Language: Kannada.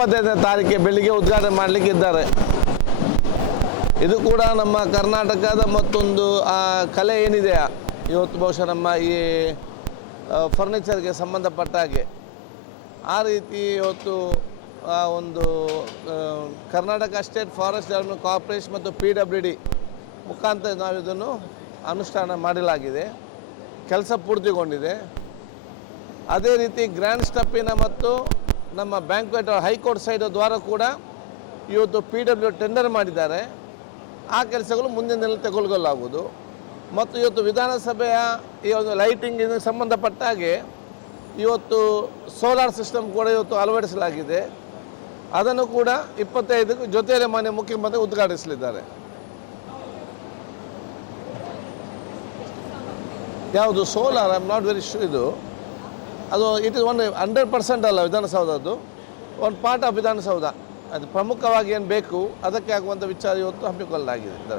25ನೇ ತಾರೀಕಿಗೆ ಬೆಳಿಗ್ಗೆ ಉದ್ಘಾಟನೆ ಮಾಡಲಿಕ್ಕೆ ಇದ್ದಾರೆ. ಇದು ಕೂಡ ನಮ್ಮ ಕರ್ನಾಟಕದ ಮತ್ತೊಂದು ಕಲೆ ಏನಿದೆ ಇವತ್ತು ಬಹುಶಃ ನಮ್ಮ ಈ ಫರ್ನಿಚರ್ಗೆ ಸಂಬಂಧಪಟ್ಟ ಹಾಗೆ ಆ ರೀತಿ ಇವತ್ತು ಒಂದು Karnataka state forest development corporation ಮತ್ತು PWD ಮುಖಾಂತರ ನಾವು ಇದನ್ನು ಅನುಷ್ಠಾನ ಮಾಡಲಾಗಿದೆ. ಕೆಲಸ ಪೂರ್ತಿಗೊಂಡಿದೆ. ಅದೇ ರೀತಿ ಗ್ರ್ಯಾಂಡ್ ಸ್ಟೆಪ್ಪಿನ ಮತ್ತು ನಮ್ಮ ಬ್ಯಾಂಕ್ವೆಟ್ ಹೈಕೋರ್ಟ್ ಸೈಡ್ ದ್ವಾರ ಕೂಡ ಇವತ್ತು PWD ಟೆಂಡರ್ ಮಾಡಿದ್ದಾರೆ. ಆ ಕೆಲಸಗಳು ಮುಂದಿನ ತೆಗೆದುಕೊಳ್ಳಲಾಗುವುದು. ಮತ್ತು ಇವತ್ತು ವಿಧಾನಸಭೆಯ ಈ ಒಂದು ಲೈಟಿಂಗಿಗೆ ಸಂಬಂಧಪಟ್ಟ ಹಾಗೆ ಇವತ್ತು ಸೋಲಾರ್ ಸಿಸ್ಟಮ್ ಕೂಡ ಇವತ್ತು ಅಳವಡಿಸಲಾಗಿದೆ. ಅದನ್ನು ಕೂಡ 25ಕ್ಕೆ ಜೊತೆಯಲ್ಲಿ ಮಾನ್ಯ ಮುಖ್ಯಮಂತ್ರಿ ಉದ್ಘಾಟಿಸಲಿದ್ದಾರೆ. ಯಾವುದು solar? I am not very sure. ಅದು ಇಟ್ ಇಸ್ 100% ಅಲ್ಲ ವಿಧಾನಸೌಧದ್ದು, ಒಂದು ಪಾರ್ಟ್ ಆಫ್ ವಿಧಾನಸೌಧ. ಅದು ಪ್ರಮುಖವಾಗಿ ಏನು ಬೇಕು ಅದಕ್ಕೆ ಆಗುವಂಥ ವಿಚಾರ ಇವತ್ತು ಹಮ್ಮಿಕೊಳ್ಳಲಾಗಿದೆ.